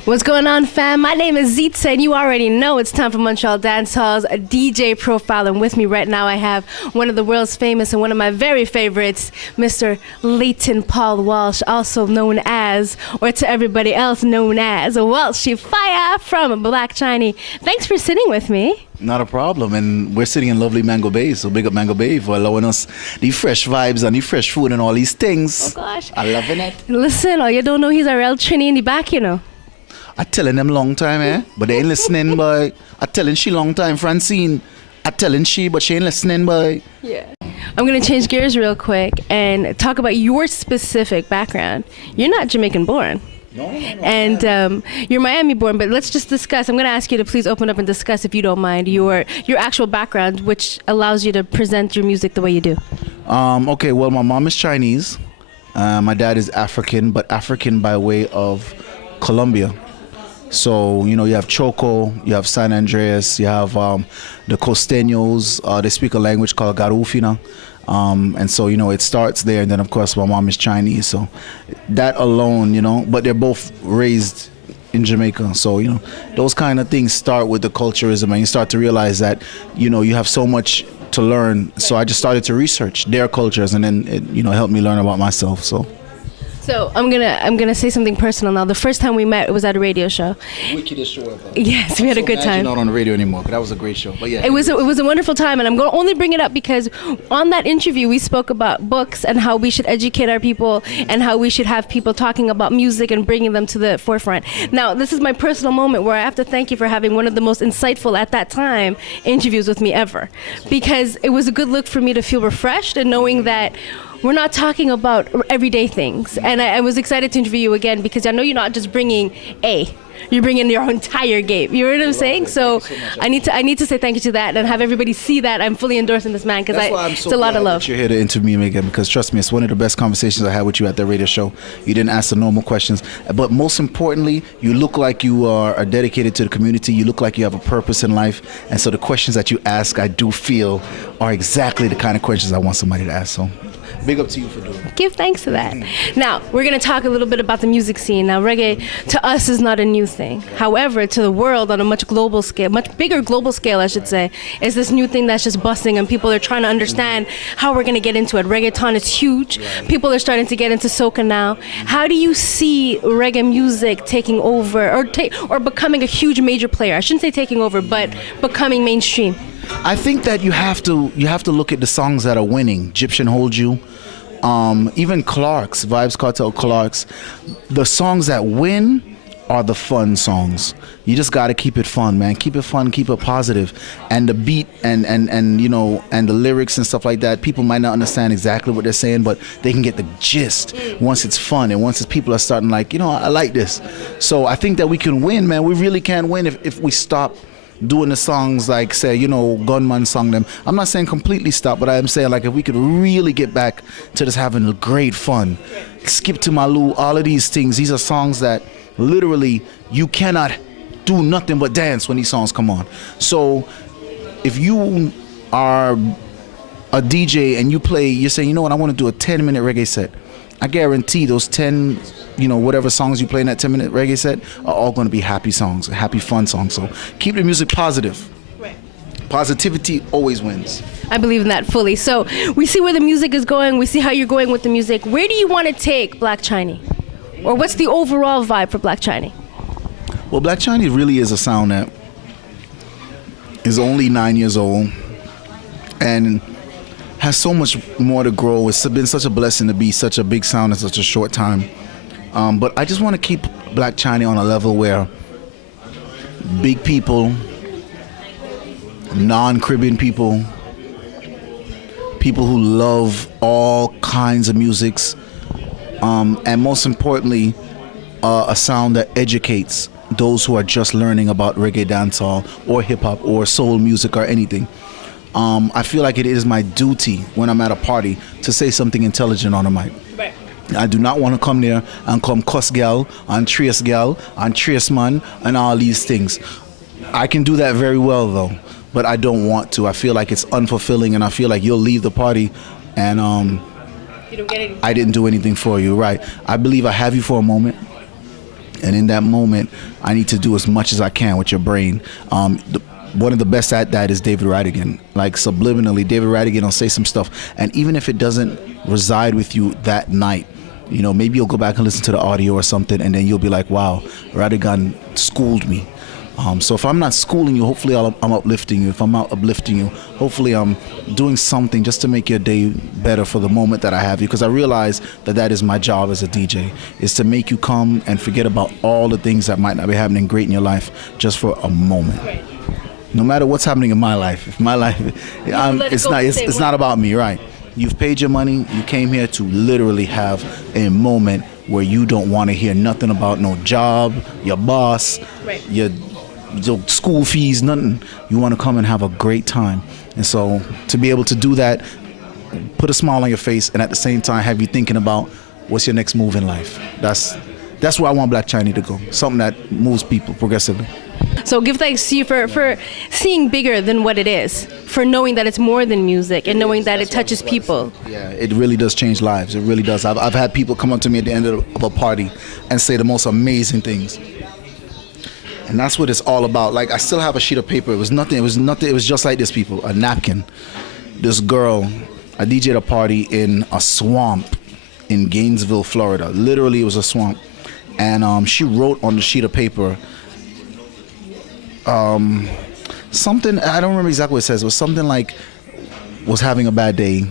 What's going on, fam? My name is Zita, and you already know it's time for Montreal Dance Hall's DJ Profile. And with me right now, I have one of the world's famous and one of my very favorites, Mr. Leighton Paul Walsh, also known as, or to everybody else known as, Walshy Fire from Black Chinese. Thanks for sitting with me. Not a problem, and we're sitting in lovely Mango Bay, so big up Mango Bay for allowing us the fresh vibes and the fresh food and all these things. Oh gosh. I'm loving it. Listen, oh, you don't know he's a real Trini in the back, you know. I telling them long time, eh? But they ain't listening, boy. I telling she long time, Francine. I telling she, but she ain't listening, boy. Yeah. I'm going to change gears real quick and talk about your specific background. You're not Jamaican born. No. And you're Miami born, but let's just discuss. I'm going to ask you to please open up and discuss, if you don't mind, your actual background, which allows you to present your music the way you do. Okay, well, my mom is Chinese. My dad is African, but African by way of Colombia. So, you know, you have Choco, you have San Andreas, you have the Costeños. They speak a language called Garufina. And so, you know, it starts there. And then, of course, my mom is Chinese. So that alone, you know, but they're both raised in Jamaica. So, you know, those kind of things start with the culturism. And you start to realize that, you know, you have so much to learn. So I just started to research their cultures. And then it, you know, helped me learn about myself. So I'm gonna say something personal now. The first time we met, it was at a radio show. Wickedest show ever. Yes, we had a good time. Not on the radio anymore, but that was a great show. But yeah, it was a wonderful time, and I'm going to only bring it up because on that interview we spoke about books and how we should educate our people and how we should have people talking about music and bringing them to the forefront. Now, this is my personal moment where I have to thank you for having one of the most insightful at that time interviews with me ever, because it was a good look for me to feel refreshed and knowing that we're not talking about everyday things. And I was excited to interview you again because I know you're not just bringing you're bringing your entire game. You know what I'm saying? So I need to say thank you to that and have everybody see that I'm fully endorsing this man because it's a lot of love. You're here to interview me again because trust me, it's one of the best conversations I had with you at the radio show. You didn't ask the normal questions, but most importantly, you look like you are dedicated to the community. You look like you have a purpose in life, and so the questions that you ask, I do feel, are exactly the kind of questions I want somebody to ask. So big up to you for doing it. Give thanks to that. Now, we're going to talk a little bit about the music scene. Now, reggae, to us, is not a new thing. However, to the world, on a much global scale, much bigger global scale, I should say, is this new thing that's just busting, and people are trying to understand how we're going to get into it. Reggaeton is huge. People are starting to get into soca now. How do you see reggae music taking over or becoming a huge major player? I shouldn't say taking over, but becoming mainstream. I think that you have to look at the songs that are winning. Egyptian Hold You, even Clark's, Vibes Cartel Clark's. The songs that win are the fun songs. You just got to keep it fun, man. Keep it fun, keep it positive. And the beat and you know, and the lyrics and stuff like that, people might not understand exactly what they're saying, but they can get the gist once it's fun and once people are starting like, you know, I like this. So I think that we can win, man. We really can win if we stop doing the songs like, say, you know, Gunman song them. I'm not saying completely stop, but I'm saying like if we could really get back to just having great fun. Skip to Malou, all of these things. These are songs that literally you cannot do nothing but dance when these songs come on. So if you are a DJ and you're saying, you know what, I want to do a 10-minute reggae set. I guarantee those 10, you know, whatever songs you play in that 10-minute reggae set are all going to be happy songs, happy, fun songs. So keep the music positive. Right. Positivity always wins. I believe in that fully. So we see where the music is going. We see how you're going with the music. Where do you want to take Black Chinese? Or what's the overall vibe for Black Chinese? Well, Black Chinese really is a sound that is only 9 years old and has so much more to grow. It's been such a blessing to be such a big sound in such a short time. But I just want to keep Black Chinese on a level where big people, non-Caribbean people, people who love all kinds of musics, and most importantly, a sound that educates those who are just learning about reggae dancehall or hip-hop or soul music or anything. I feel like it is my duty when I'm at a party to say something intelligent on a mic. Right. I do not want to come there and come cuss gal and trace man and all these things. I can do that very well though, but I don't want to. I feel like it's unfulfilling, and I feel like you'll leave the party and you don't get anything. I didn't do anything for you, right? I believe I have you for a moment, And in that moment, I need to do as much as I can with your brain. One of the best at that is David Radigan. Like subliminally, David Radigan will say some stuff, and even if it doesn't reside with you that night, you know, maybe you'll go back and listen to the audio or something, and then you'll be like, wow, Radigan schooled me. So if I'm not schooling you, hopefully I'm uplifting you. If I'm not uplifting you, hopefully I'm doing something just to make your day better for the moment that I have you. Because I realize that is my job as a DJ, is to make you come and forget about all the things that might not be happening great in your life just for a moment. Right. No matter what's happening in my life, if my life, it's not about me, right? You've paid your money. You came here to literally have a moment where you don't want to hear nothing about no job, your boss, right, your school fees, nothing. You want to come and have a great time. And so to be able to do that, put a smile on your face, and at the same time have you thinking about what's your next move in life. That's where I want Black Chinese to go. Something that moves people progressively. So give thanks to you for seeing bigger than what it is, for knowing that it's more than music, and knowing that it touches people. Yeah, it really does change lives. It really does. I've had people come up to me at the end of a party and say the most amazing things. And that's what it's all about. Like, I still have a sheet of paper. It was nothing. It was just like this, people. A napkin. This girl, I DJ'd a party in a swamp in Gainesville, Florida. Literally, it was a swamp. And she wrote on the sheet of paper something, I don't remember exactly what it says. It was something like, was having a bad day.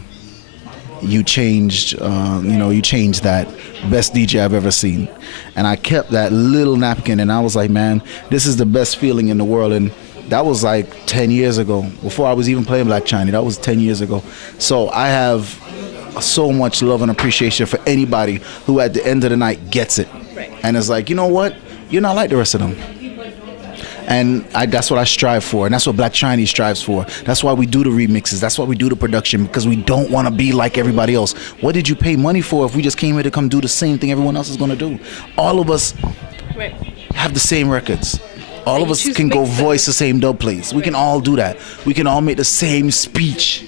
You changed that. Best DJ I've ever seen. And I kept that little napkin, and I was like, man, this is the best feeling in the world. And that was like 10 years ago, before I was even playing Black Chinese. That was 10 years ago. So I have so much love and appreciation for anybody who at the end of the night gets it. Right. And it's like, you know what? You're not like the rest of them. And that's what I strive for, and that's what Black Chinese strives for. That's why we do the remixes. That's why we do the production, because we don't want to be like everybody else. What did you pay money for if we just came here to come do the same thing everyone else is going to do? All of us have the same records. All of us can go voice the same dub plays. We can all do that. We can all make the same speech.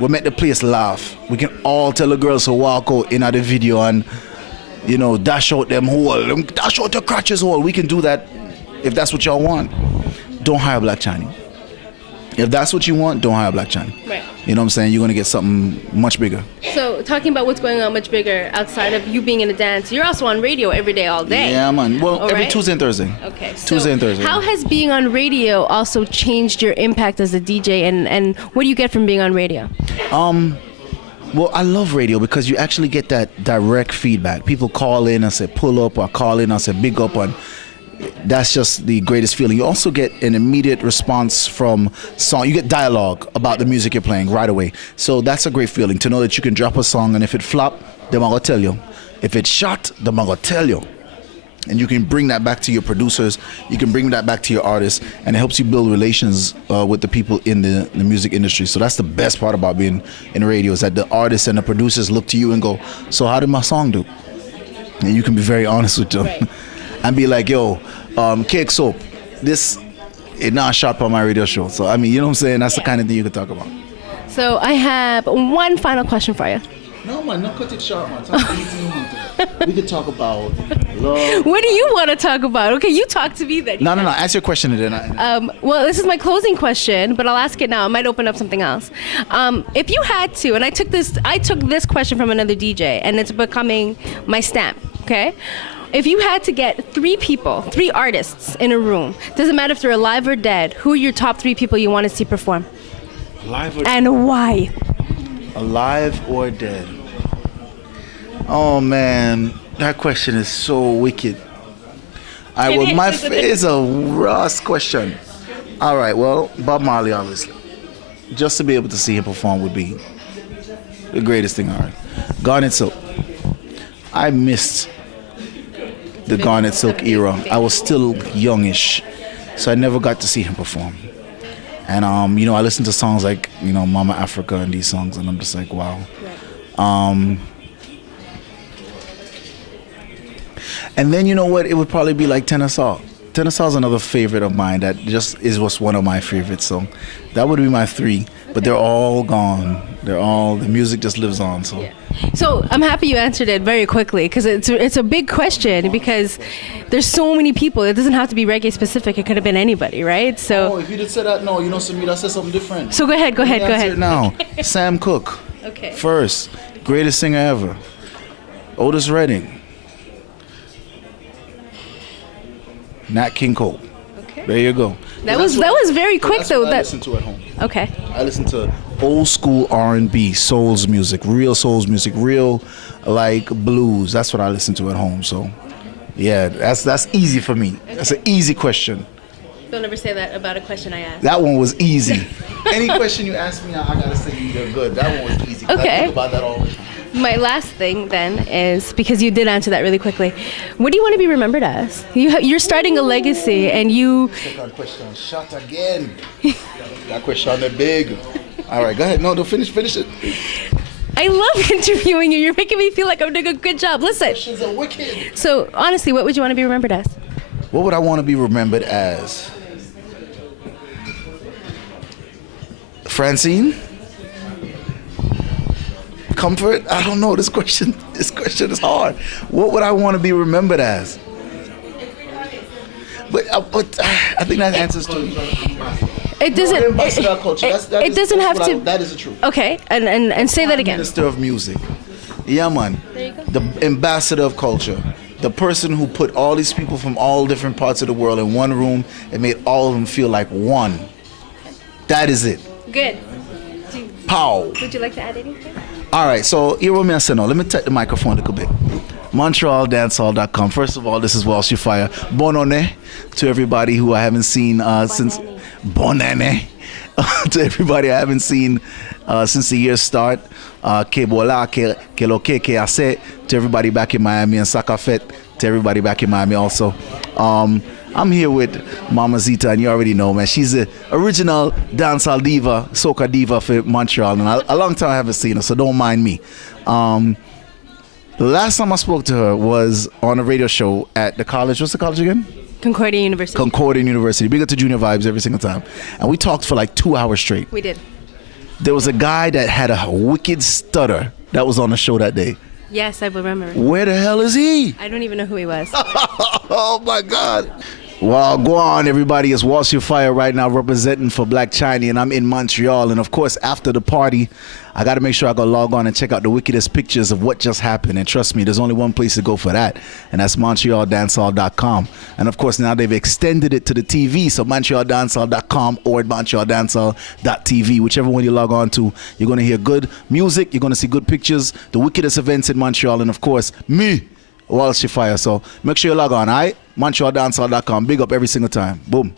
We'll make the place laugh. We can all tell the girls to walk out in the video and, you know, dash out them hole, dash out the crotches hole. We can do that. If that's what y'all want, don't hire Black Chinese. If that's what you want, don't hire Black Chinese. Right. You know what I'm saying? You're going to get something much bigger. So talking about what's going on much bigger outside of you being in a dance, you're also on radio every day, all day. Yeah, man. Well, every Tuesday and Thursday. Okay. So Tuesday and Thursday. How has being on radio also changed your impact as a DJ, and what do you get from being on radio? Well, I love radio because you actually get that direct feedback. People call in and say pull up, or call in and say big up, and that's just the greatest feeling. You also get an immediate response from song. You get dialogue about the music you're playing right away. So that's a great feeling to know that you can drop a song, and if it flop, they're gonna tell you. If it's shot, they're gonna tell you. And you can bring that back to your producers. You can bring that back to your artists, and it helps you build relations with the people in the music industry. So that's the best part about being in radio, is that the artists and the producers look to you and go, so how did my song do? And you can be very honest with them. Right. And be like, yo, Cake Soap, this is not shot on my radio show. So, I mean, you know what I'm saying? That's the kind of thing you could talk about. So I have one final question for you. No, man, no, cut it short, man. Talk anything you want to. We could talk about love. What do you want to talk about? Okay, you talk to me then. No. Ask your question and then well, this is my closing question, but I'll ask it now. It might open up something else. If you had to, and I took this question from another DJ, and it's becoming my stamp, okay? If you had to get three artists in a room, doesn't matter if they're alive or dead, who are your top three people you want to see perform? Alive or and why? Alive or dead? Oh man, that question is so wicked. It's a Ross question. All right, well, Bob Marley, obviously. Just to be able to see him perform would be the greatest thing. All right, Garnet Silk. I missed the Garnet Silk era. I was still youngish, so I never got to see him perform. And I listened to songs like, Mama Africa and these songs, and I'm just like, wow. And then, you know what? It would probably be like Tenor Saw. Tenor is another favorite of mine that just is was one of my favorites. So that would be my three. But they're all gone. The music just lives on. So. Yeah. So I'm happy you answered it very quickly because it's a big question because there's so many people. It doesn't have to be reggae specific. It could have been anybody, right? So. Oh, if you did say that, no, Samir, I said something different. So go ahead. Now, Sam Cooke. Okay. First, greatest singer ever. Otis Redding. Nat King Cole. Okay. There you go. That was very quick though. I listen to at home. Okay. I listen to old school R&B, souls music, real like blues. That's what I listen to at home. So, yeah, that's easy for me. Okay. That's an easy question. Don't ever say that about a question I asked. That one was easy. Any question you ask me, I gotta say you're good. That one was easy. Okay. I think about that all the time. My last thing then is, because you did answer that really quickly, what do you want to be remembered as? You're starting a legacy and you... Second question, shot again. That question is big. All right, go ahead. No, don't finish it. I love interviewing you. You're making me feel like I'm doing a good job. Listen. Questions are wicked. So, honestly, what would you want to be remembered as? What would I want to be remembered as? Francine? Comfort? I don't know. This question is hard. What would I want to be remembered as? But I think that answers to it. Doesn't. It doesn't have to. That is the truth. Okay, and say that again. Minister of music. Yeah, man. There you go. The ambassador of culture. The person who put all these people from all different parts of the world in one room and made all of them feel like one. That is it. Good. Pow. Would you like to add anything? All right, so here what me I say now. Let me take the microphone a little bit. MontrealDancehall.com. First of all, this is Walshy Fire. Bon année to everybody who I haven't seen since. Bon année to everybody I haven't seen since the year start. Que bola, que lo que hace. To everybody back in Miami and Sakafet. To everybody back in Miami also. I'm here with Mama Zita, and you already know, man. She's the original dancehall diva, soca diva for Montreal, and a long time I haven't seen her, so don't mind me. The last time I spoke to her was on a radio show at the college. What's the college again? Concordia University. Concordia University. Big up to Junior Vibes every single time. And we talked for like 2 hours straight. We did. There was a guy that had a wicked stutter that was on the show that day. Yes, I remember. Where the hell is he? I don't even know who he was. Oh my God. Well, go on, everybody. It's Walshy Fire right now representing for Black China, and I'm in Montreal. And of course, after the party, I got to make sure I go log on and check out the wickedest pictures of what just happened. And trust me, there's only one place to go for that, and that's MontrealDancehall.com. And of course, now they've extended it to the TV, so MontrealDancehall.com or MontrealDancehall.tv, whichever one you log on to. You're going to hear good music, you're going to see good pictures, the wickedest events in Montreal, and of course, me, Walshy Fire. So make sure you log on, all right? MontrealDancehall.com. Big up every single time. Boom.